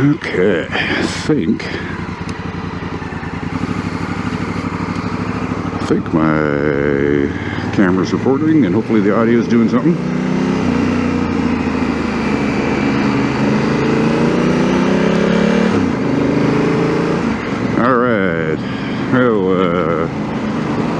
Okay, I think my camera's recording and hopefully the audio is doing something. Alright, well,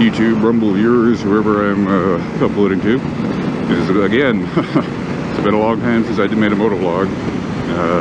YouTube, Rumble viewers, whoever I'm uploading to, is again, it's been a long time since I made a motovlog.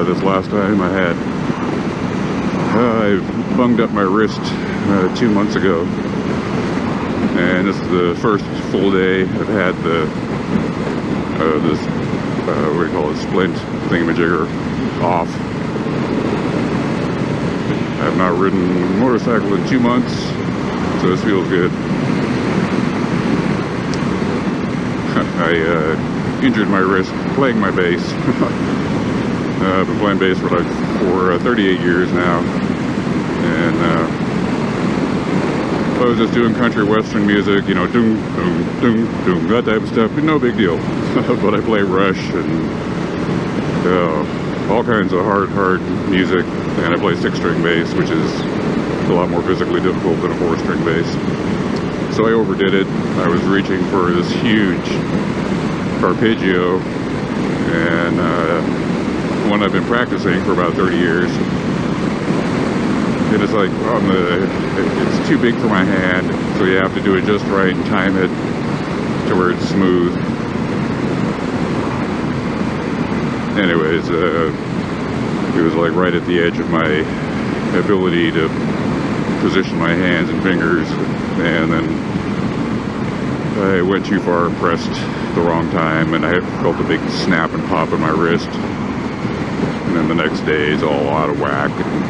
This last time I bunged up my wrist 2 months ago, and this is the first full day I've had this what do you call it, splint thingamajigger off. I've not ridden a motorcycle in 2 months, so this feels good. I injured my wrist playing my bass. I've been playing bass for 38 years now, and I was just doing country western music, you know, doom, doom, doom, doom, that type of stuff, no big deal. But I play Rush and all kinds of hard music, and I play 6-string bass, which is a lot more physically difficult than a 4-string bass. So I overdid it. I was reaching for this huge arpeggio, and one I've been practicing for about 30 years. And it's like it's too big for my hand, so you have to do it just right and time it to where it's smooth. Anyways, it was like right at the edge of my ability to position my hands and fingers, and then I went too far, pressed the wrong time, and I felt a big snap and pop in my wrist. And then the next day it's all out of whack and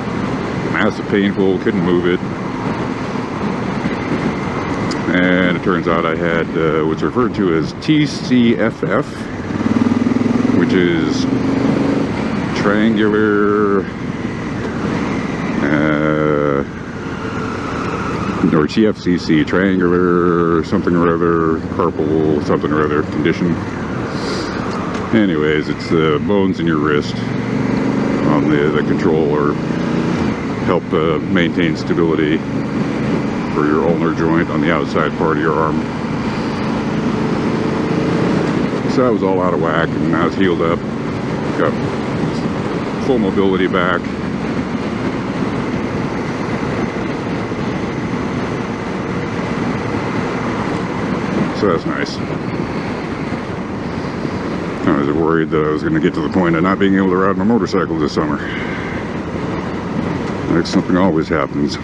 massive painful, couldn't move it. And it turns out I had what's referred to as TCFF, which is triangular or TFCC, triangular something or other, carpal something or other condition. Anyways, it's the bones in your wrist on the control or help maintain stability for your ulnar joint on the outside part of your arm. So I was all out of whack, and now it's healed up, got full mobility back. So that's nice. I was worried that I was going to get to the point of not being able to ride my motorcycle this summer. Like something always happens.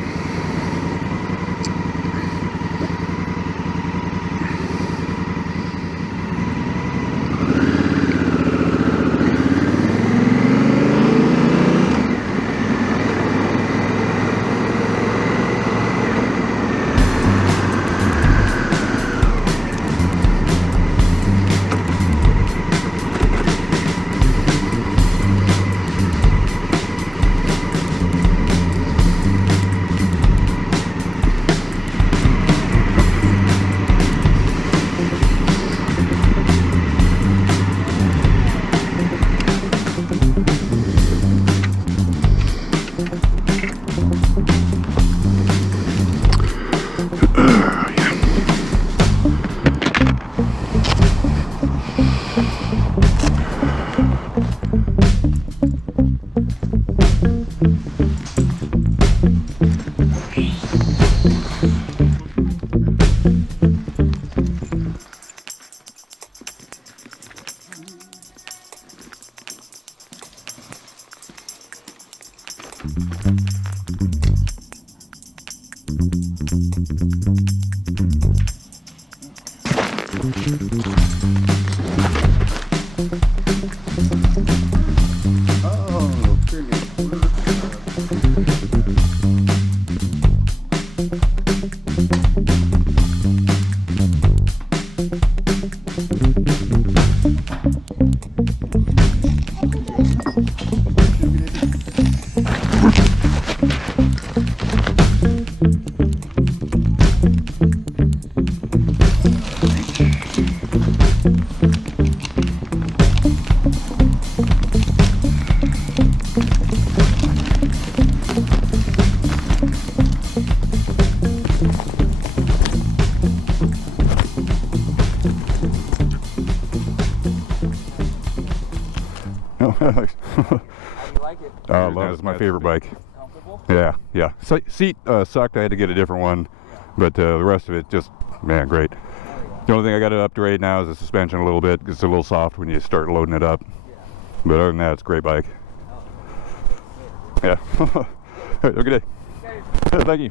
How do you like it? I love it. It's my favorite bike. Comfortable? Yeah. So, seat sucked. I had to get a different one, but the rest of it just, man, great. The only thing I got to upgrade now is the suspension a little bit. It's a little soft when you start loading it up. But other than that, it's a great bike. Yeah. Have a good day. Thank you.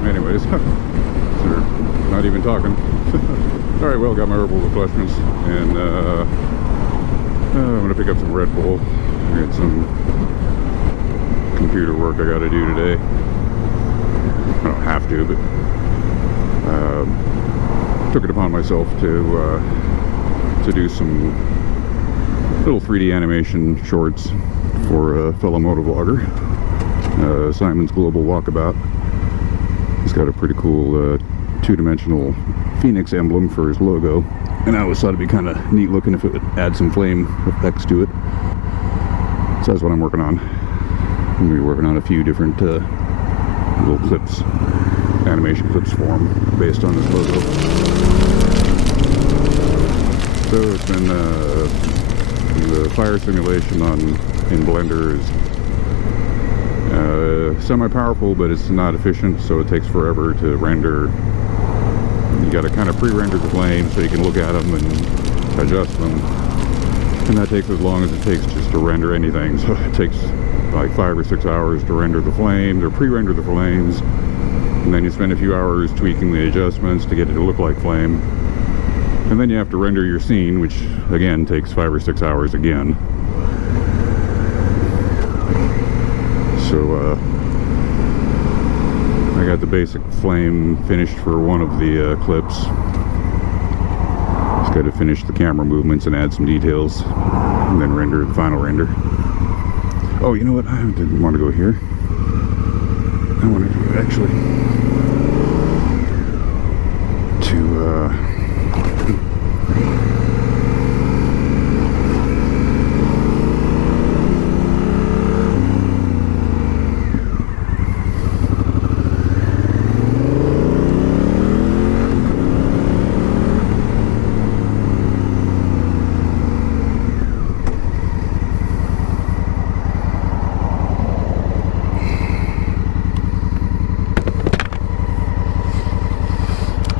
Anyways, so not even talking. All right, well, got my herbal refreshments, and I'm gonna pick up some Red Bull. I got some computer work I got to do today. I don't have to, but took it upon myself to do some little 3D animation shorts for a fellow motovlogger, Simon's Global Walkabout. He's got a pretty cool two-dimensional phoenix emblem for his logo, and I always thought it'd be kind of neat looking if it would add some flame effects to it. So that's what I'm working on. I'm going to be working on a few different little clips, animation clips for him based on his logo. So it's been the fire simulation in Blender is semi-powerful, but it's not efficient, so it takes forever to render. You got to kind of pre-render the flames so you can look at them and adjust them, and that takes as long as it takes just to render anything. So it takes like 5 or 6 hours to render the flames or pre-render the flames, and then you spend a few hours tweaking the adjustments to get it to look like flame, and then you have to render your scene, which again takes 5 or 6 hours again. So I got the basic flame finished for one of the clips. Just got to finish the camera movements and add some details, and then render the final render. Oh, you know what? I didn't want to go here. I wanted to actually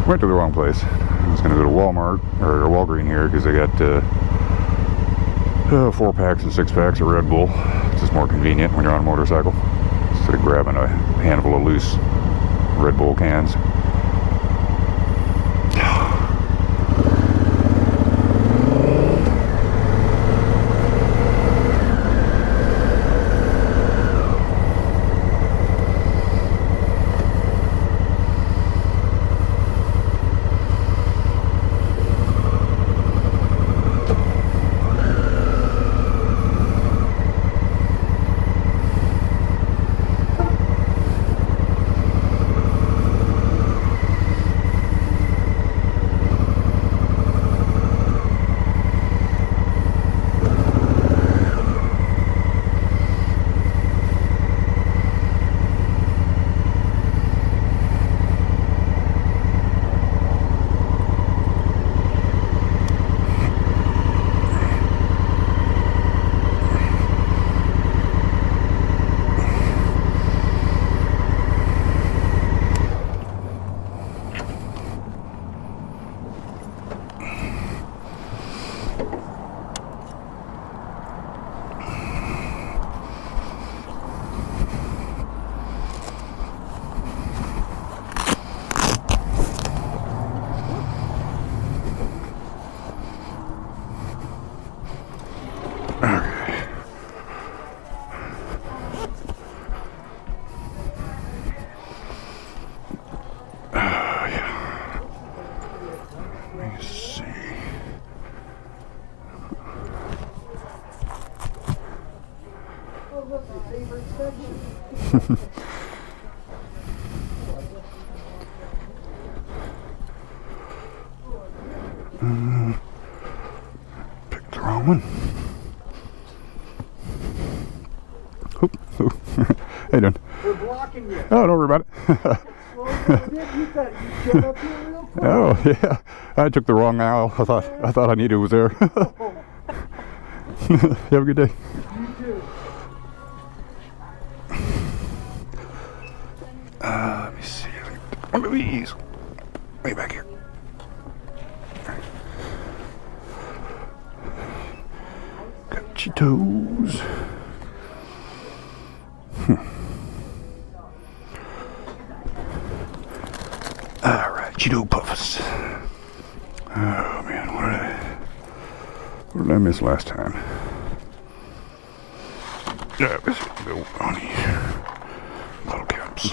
went to the wrong place. I was going to go to Walmart or Walgreens here because they got 4 packs and 6 packs of Red Bull. It's just more convenient when you're on a motorcycle instead of grabbing a handful of loose Red Bull cans. Okay. Yeah. Let me see. Oh, look, your favorite section. Picked the wrong one. Oop, oop. How you doing? We're blocking you. Oh, don't worry about it. Slow down a bit. You got you jet up here real quick. Oh, yeah. I took the wrong aisle. I thought I knew it was there. You have a good day. You too. Let me see. One of these. Way back here. Got your toes. Alright, Cheeto Puffs. Oh man, what did I miss last time? Yeah, let's go on here. Bottle caps.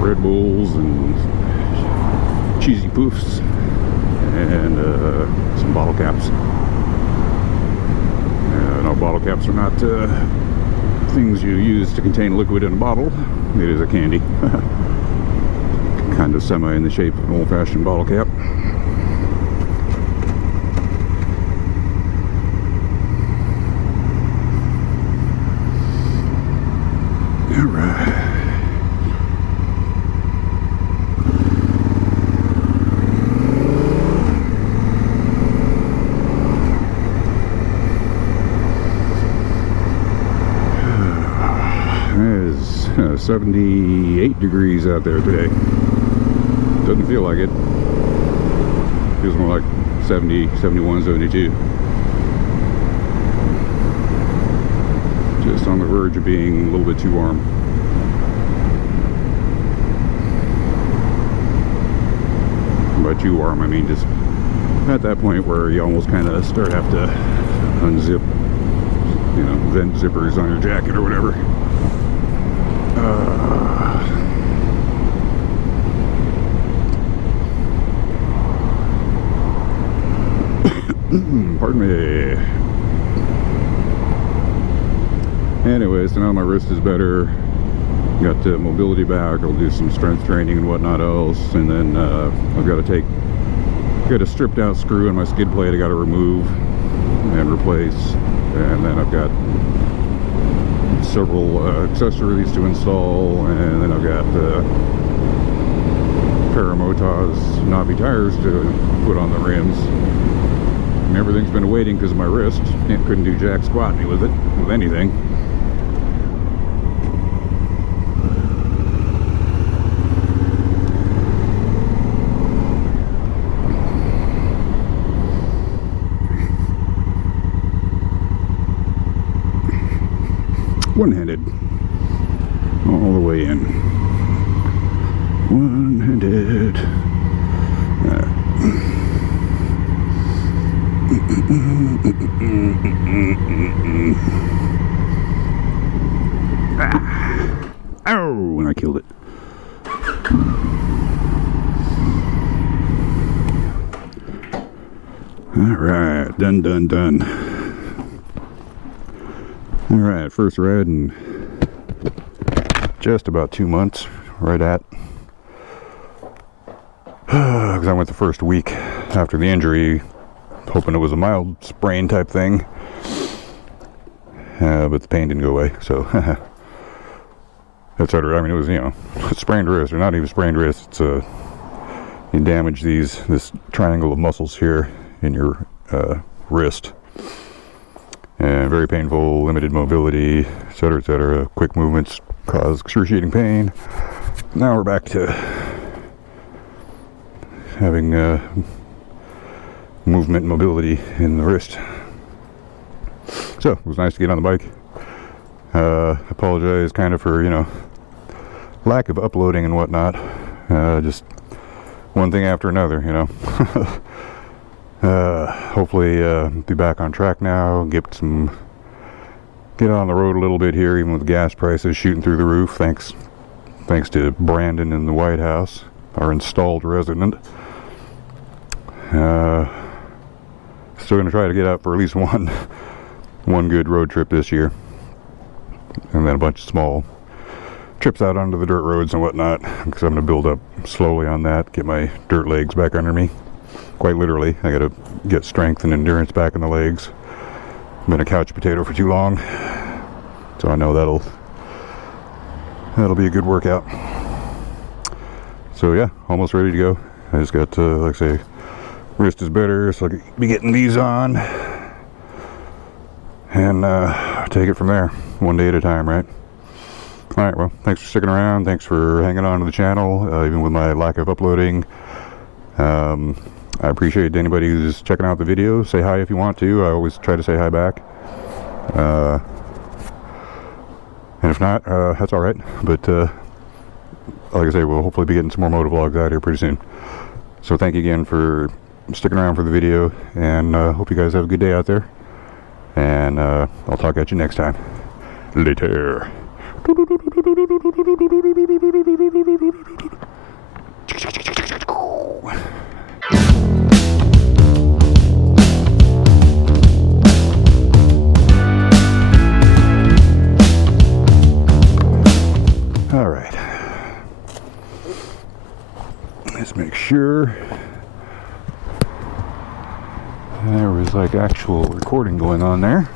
Red Bulls and cheesy poofs and some bottle caps. No, bottle caps are not things you use to contain liquid in a bottle. It is a candy. Kind of semi in the shape of an old-fashioned bottle cap. All right. It is 78 degrees out there today. Doesn't feel like it. Feels more like 70, 71, 72. Just on the verge of being a little bit too warm. By too warm, I mean just at that point where you almost kind of have to unzip, you know, vent zippers on your jacket or whatever. Pardon me. Anyway, so now my wrist is better. Got mobility back. I'll do some strength training and whatnot else, and then I've got to got a stripped out screw in my skid plate I got to remove and replace, and then I've got several accessories to install, and then I've got a pair of Motoz knobby tires to put on the rims. And everything's been waiting because of my wrist. Couldn't do jack squat me with it, with anything. One-handed all the way in. One-handed. Ow! And I killed it. All right, done. All right, first ride in just about 2 months, right at. Because I went the first week after the injury, hoping it was a mild sprain type thing, but the pain didn't go away, so etc. I mean, it was, you know, sprained wrist, or not even sprained wrist. It's you damage this triangle of muscles here in your wrist, and very painful, limited mobility, etc., etc. Quick movements cause excruciating pain. Now we're back to having movement and mobility in the wrist. So it was nice to get on the bike. Apologize kind of for, you know, lack of uploading and whatnot. Just one thing after another, you know. Hopefully be back on track now, get on the road a little bit here, even with gas prices shooting through the roof. Thanks to Brandon in the White House, our installed resident. Still gonna try to get out for at least one good road trip this year, and then a bunch of small trips out onto the dirt roads and whatnot, because I'm gonna build up slowly on that, get my dirt legs back under me. Quite literally, I gotta get strength and endurance back in the legs. I've been a couch potato for too long, so I know that'll be a good workout. So yeah, almost ready to go. I just got to, like I say, wrist is better, so I'll be getting these on and take it from there, one day at a time, right? All right, well, thanks for sticking around. Thanks for hanging on to the channel, even with my lack of uploading. I appreciate anybody who's checking out the video. Say hi if you want to. I always try to say hi back. And if not, that's all right. But like I say, we'll hopefully be getting some more motovlogs out here pretty soon. So thank you again for sticking around for the video, and hope you guys have a good day out there. And I'll talk at you next time. Later. All right. Let's make sure there was like actual recording going on there.